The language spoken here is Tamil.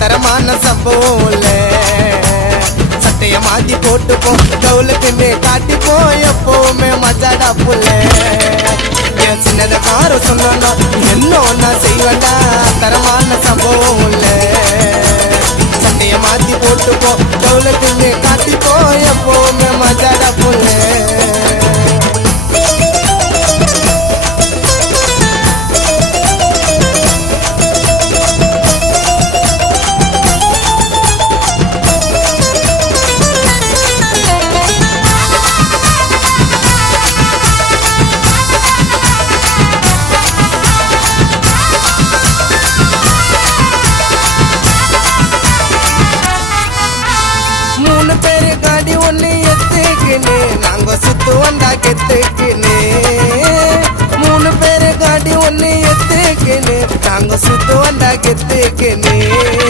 தரமான சம்பவம் இல்ல. சட்டைய மாத்தி போட்டுப்போ டவுலுக்குன்னு காட்டிப்போ எப்பவுமே மஜாடா புள்ள. என் சின்னத கார சொன்னா என்ன நான் செய்வேண்டா தரமான சம்பவம் இல்ல. சட்டைய மாத்தி போட்டுப்போ டவுலுக்குன்னு காட்டிப்போ எப்பவுமே மஜாடா புள்ள. நாங்க சுத்து வந்தா கெத்துக்குன்னு 3 பேரு காடி ஒண்ணு எத்துக்குன்னு நாங்க சுத்து வந்தா கெத்துக்குன்னு